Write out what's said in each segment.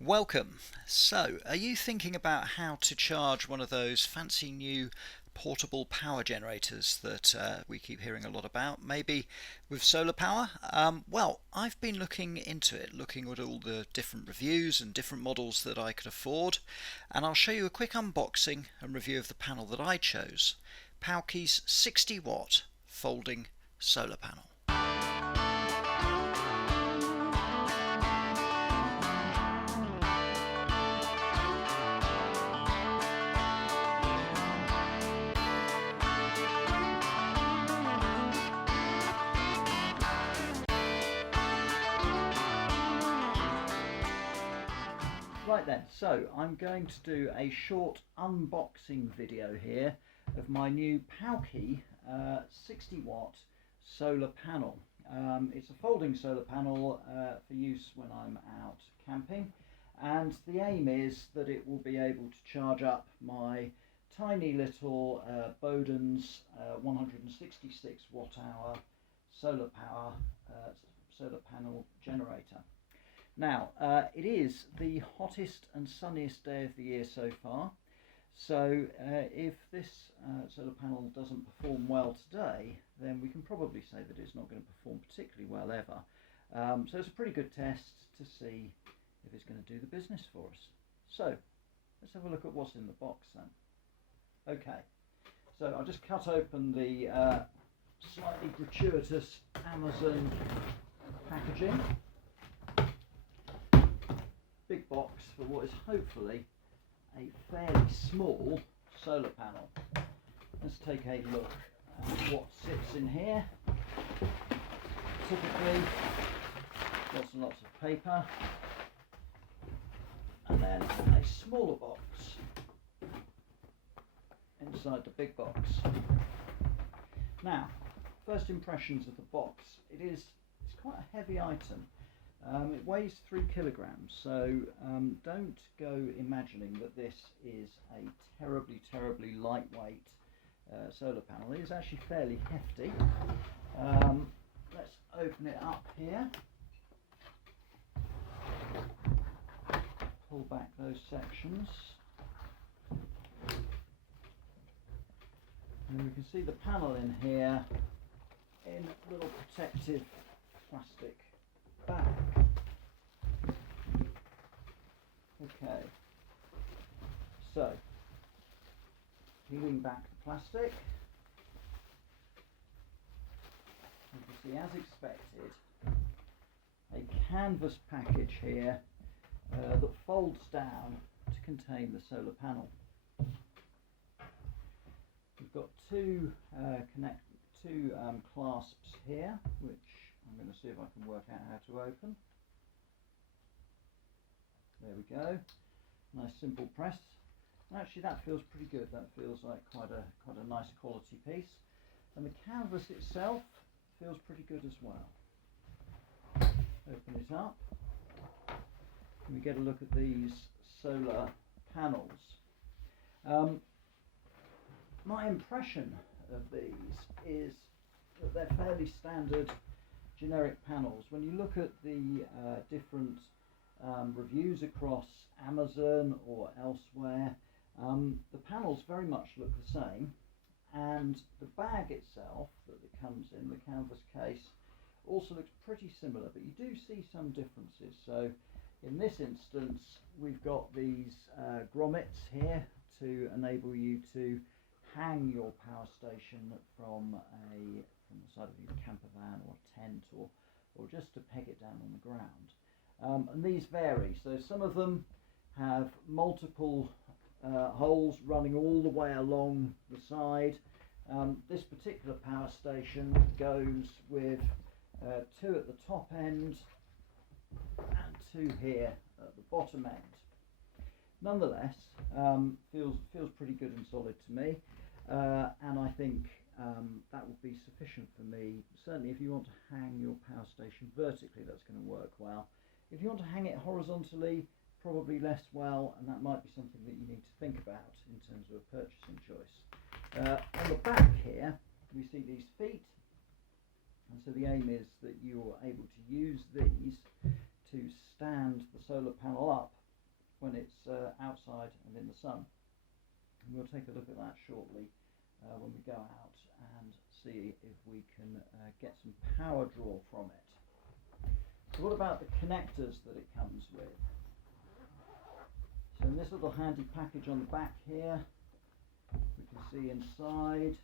Welcome. So, are you thinking about how to charge one of those fancy new portable power generators that we keep hearing a lot about? Maybe with solar power? Well, I've been looking into it, looking at all the different reviews and different models that I could afford, and I'll show you a quick unboxing and review of the panel that I chose. Powkey's 60-watt folding solar panel. Right then, so I'm going to do a short unboxing video here of my new Powkey 60-watt solar panel. It's a folding solar panel for use when I'm out camping, and the aim is that it will be able to charge up my tiny little Beaudens 166 watt hour solar panel generator. Now, it is the hottest and sunniest day of the year so far, so if this solar panel doesn't perform well today, then we can probably say that it's not going to perform particularly well ever. So it's a pretty good test to see if it's going to do the business for us. So, let's have a look at what's in the box then. Okay, so I'll just cut open the slightly gratuitous Amazon packaging. Big box for what is hopefully a fairly small solar panel. Let's take a look at what sits in here. Typically, lots and lots of paper, and then a smaller box inside the big box. Now, first impressions of the box. It's quite a heavy item. It weighs 3 kilograms, so don't go imagining that this is a terribly lightweight solar panel. It is actually fairly hefty. Let's open it up here. Pull back those sections. And we can see the panel in here in a little protective plastic bag. Okay, so peeling back the plastic, you can see, as expected, a canvas package here that folds down to contain the solar panel. We've got two clasps here, which I'm going to see if I can work out how to open. There we go. Nice simple press. Actually, that feels pretty good. That feels like quite a nice quality piece. And the canvas itself feels pretty good as well. Open it up. And we get a look at these solar panels. My impression of these is that they're fairly standard generic panels. When you look at the different reviews across Amazon or elsewhere, the panels very much look the same, and the bag itself that it comes in, the canvas case, also looks pretty similar, but you do see some differences. So in this instance, we've got these grommets here to enable you to hang your power station from the side of your camper van or a tent, or just to peg it down on the ground. And these vary, so some of them have multiple holes running all the way along the side. This particular power station goes with 2 at the top end and 2 here at the bottom end. Nonetheless, feels pretty good and solid to me, and I think that will be sufficient for me. Certainly if you want to hang your power station vertically, that's going to work well. If you want to hang it horizontally, probably less well, and that might be something that you need to think about in terms of a purchasing choice. On the back here, we see these feet, and so the aim is that you're able to use these to stand the solar panel up when it's outside and in the sun. And we'll take a look at that shortly when we go out and see if we can get some power draw from it. So what about the connectors that it comes with? So in this little handy package on the back here, we can see inside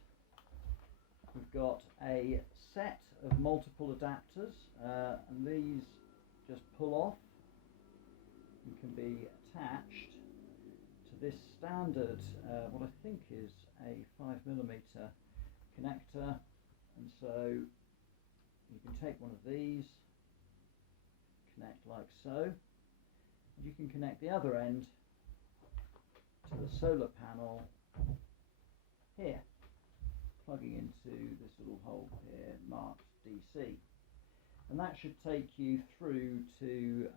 we've got a set of multiple adapters, and these just pull off and can be attached to this standard, what I think is a 5mm connector. And so you can take one of these, connect like so, and you can connect the other end to the solar panel here, plugging into this little hole here marked DC. And that should take you through to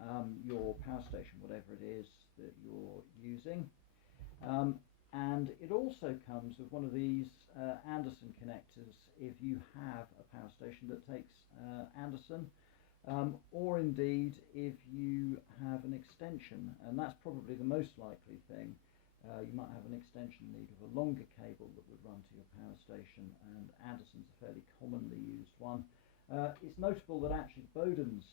your power station, whatever it is that you're using. And it also comes with one of these Anderson connectors if you have a power station that takes Anderson, or indeed if you have an extension, and that's probably the most likely thing. You might have an extension need of a longer cable that would run to your power station, and Anderson's a fairly commonly used one. It's notable that actually Beaudens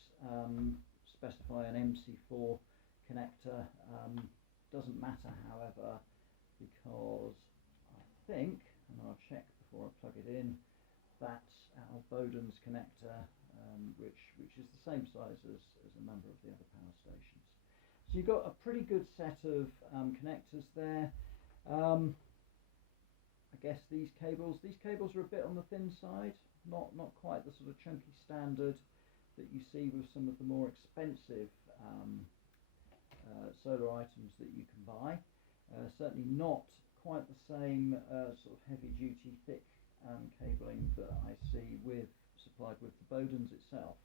specify an MC4 connector. Doesn't matter, however, because I think, and I'll check before I plug it in, that's our Beaudens connector, which is the same size as a number of the other power stations. So you've got a pretty good set of connectors there. I guess these cables are a bit on the thin side, not quite the sort of chunky standard that you see with some of the more expensive solar items that you can buy. Certainly not quite the same sort of heavy duty thick cabling that I see supplied with the Beaudens itself,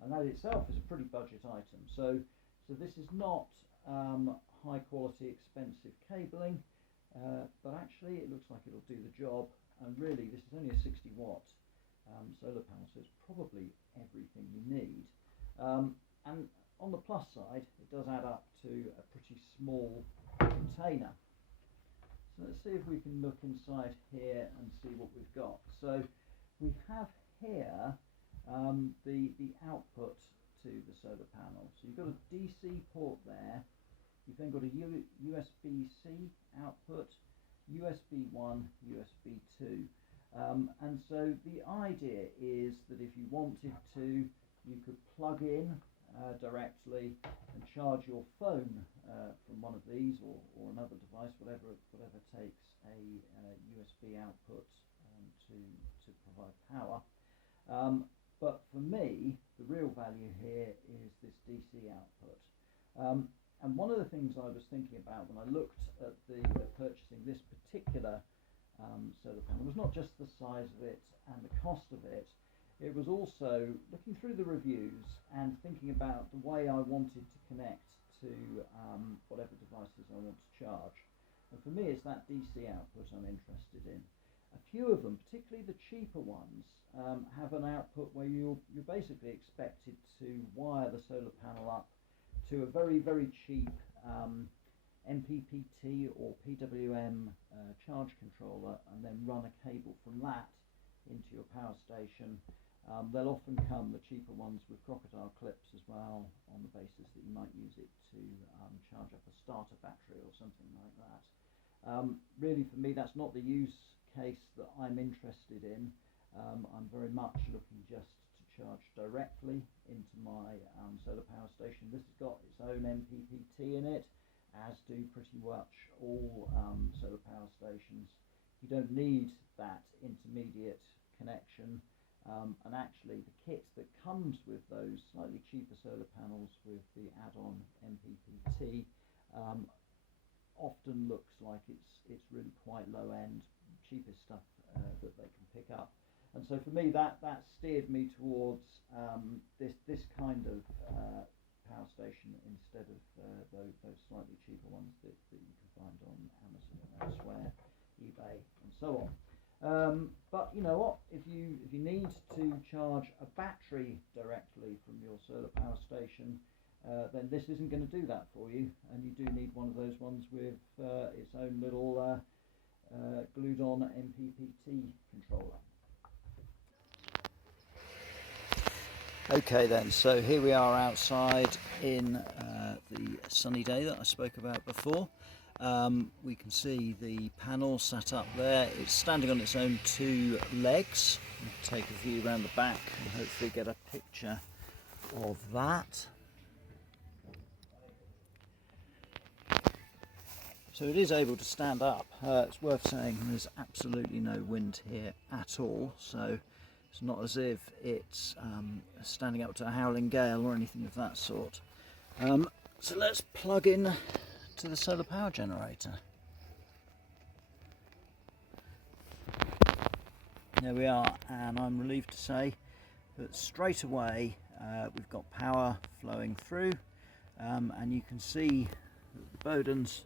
and that itself is a pretty budget item. So this is not high quality expensive cabling, but actually it looks like it'll do the job. And really this is only a 60 watt solar panel, so it's probably everything you need. And on the plus side, it does add up to a pretty small container. So let's see if we can look inside here and see what we've got. So we have here the output to the solar panel. So you've got a DC port there. You've then got a USB-C output, USB 1, USB 2. And so the idea is that if you wanted to, you could plug in directly and charge your phone from one of these or another device, whatever takes a USB output to provide power. But for me, the real value here is this DC output. And one of the things I was thinking about when I looked at purchasing this particular solar panel was not just the size of it and the cost of it. It was also looking through the reviews and thinking about the way I wanted to connect to whatever devices I want to charge. And for me, it's that DC output I'm interested in. A few of them, particularly the cheaper ones, have an output where you're basically expected to wire the solar panel up to a very, very cheap MPPT or PWM charge controller, and then run a cable from that into your power station. They'll often come, the cheaper ones, with crocodile clips as well, on the basis that you might use it to charge up a starter battery or something like that. Really, for me, that's not the use case that I'm interested in. I'm very much looking just to charge directly into my solar power station. This has got its own MPPT in it, as do pretty much all solar power stations. You don't need that intermediate connection. And actually the kit that comes with those slightly cheaper solar panels with the add-on MPPT often looks like it's really quite low end, cheapest stuff that they can pick up. And so for me that steered me towards this kind of power station instead of those slightly cheaper ones that you can find on Amazon and elsewhere, eBay and so on. But you know what, if you need to charge a battery directly from your solar power station, then this isn't going to do that for you, and you do need one of those ones with its own little glued on MPPT controller. Okay then, so here we are outside in the sunny day that I spoke about before. We can see the panel sat up there. It's standing on its own two legs. I'll take a view around the back and hopefully get a picture of that. So it is able to stand up. It's worth saying there's absolutely no wind here at all, so it's not as if it's standing up to a howling gale or anything of that sort. So let's plug in to the solar power generator. There we are, and I'm relieved to say that straight away we've got power flowing through, and you can see that the Beaudens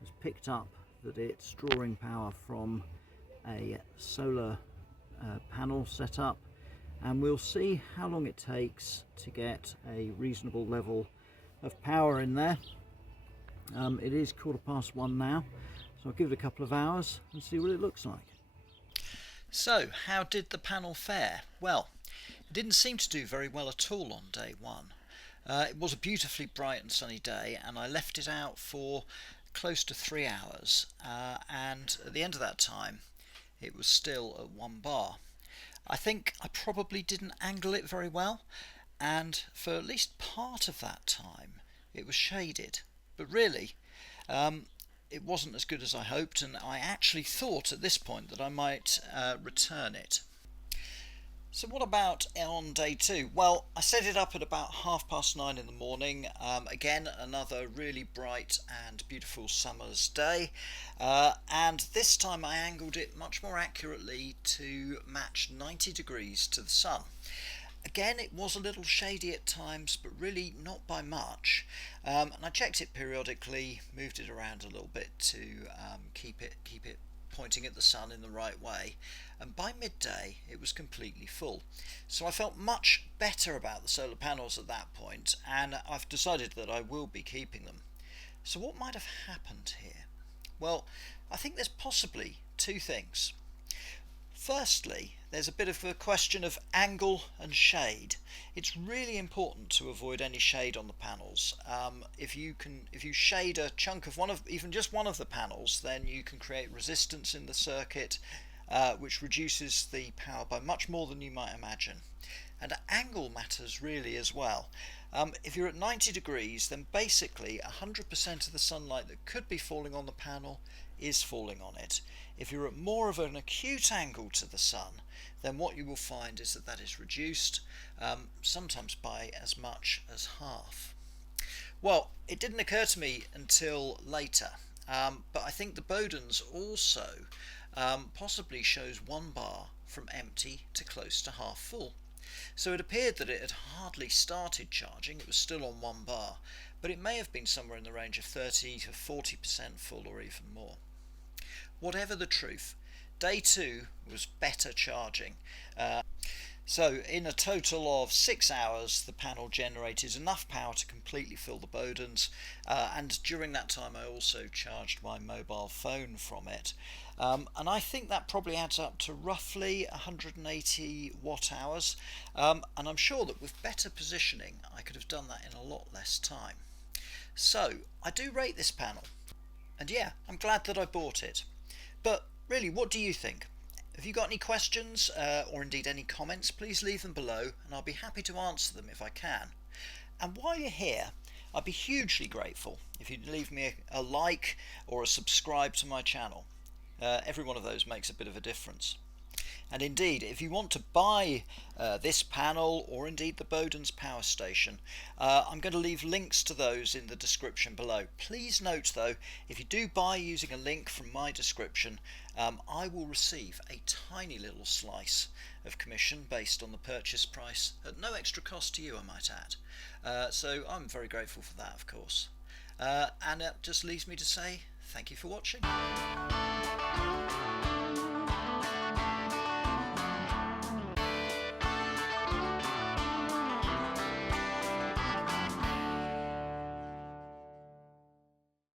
has picked up that it's drawing power from a solar panel set up, and we'll see how long it takes to get a reasonable level of power in there. It is 1:15 now, so I'll give it a couple of hours and see what it looks like. So, how did the panel fare? Well, it didn't seem to do very well at all on day one. It was a beautifully bright and sunny day, and I left it out for close to 3 hours, and at the end of that time it was still at 1 bar. I think I probably didn't angle it very well, and for at least part of that time it was shaded, but really it wasn't as good as I hoped, and I actually thought at this point that I might return it. So what about on day two? Well, I set it up at about 9:30 in the morning. Again, another really bright and beautiful summer's day, and this time I angled it much more accurately to match 90 degrees to the sun. Again, it was a little shady at times, but really not by much, and I checked it periodically, moved it around a little bit to keep it pointing at the sun in the right way, and by midday it was completely full. So I felt much better about the solar panels at that point, and I've decided that I will be keeping them. So what might have happened here? Well, I think there's possibly two things. Firstly, there's a bit of a question of angle and shade. It's really important to avoid any shade on the panels. If you shade a chunk of even just one of the panels, then you can create resistance in the circuit, which reduces the power by much more than you might imagine. And angle matters really as well. If you're at 90 degrees, then basically 100% of the sunlight that could be falling on the panel is falling on it. If you're at more of an acute angle to the sun, then what you will find is that is reduced, sometimes by as much as half. Well, it didn't occur to me until later, but I think the Beaudens also possibly shows 1 bar from empty to close to half full. So it appeared that it had hardly started charging, it was still on 1 bar, but it may have been somewhere in the range of 30 to 40% full or even more. Whatever the truth, day 2 was better charging. So in a total of 6 hours the panel generated enough power to completely fill the Beaudens, and during that time I also charged my mobile phone from it, and I think that probably adds up to roughly 180 watt hours, and I'm sure that with better positioning I could have done that in a lot less time. So I do rate this panel, and yeah, I'm glad that I bought it. But really, what do you think? Have you got any questions or indeed any comments? Please leave them below and I'll be happy to answer them if I can. And while you're here, I'd be hugely grateful if you'd leave me a like or a subscribe to my channel. Every one of those makes a bit of a difference. And indeed, if you want to buy this panel or indeed the Beaudens power station, I'm going to leave links to those in the description below. Please note though, if you do buy using a link from my description, I will receive a tiny little slice of commission based on the purchase price at no extra cost to you, I might add. So I'm very grateful for that, of course. And it just leaves me to say thank you for watching.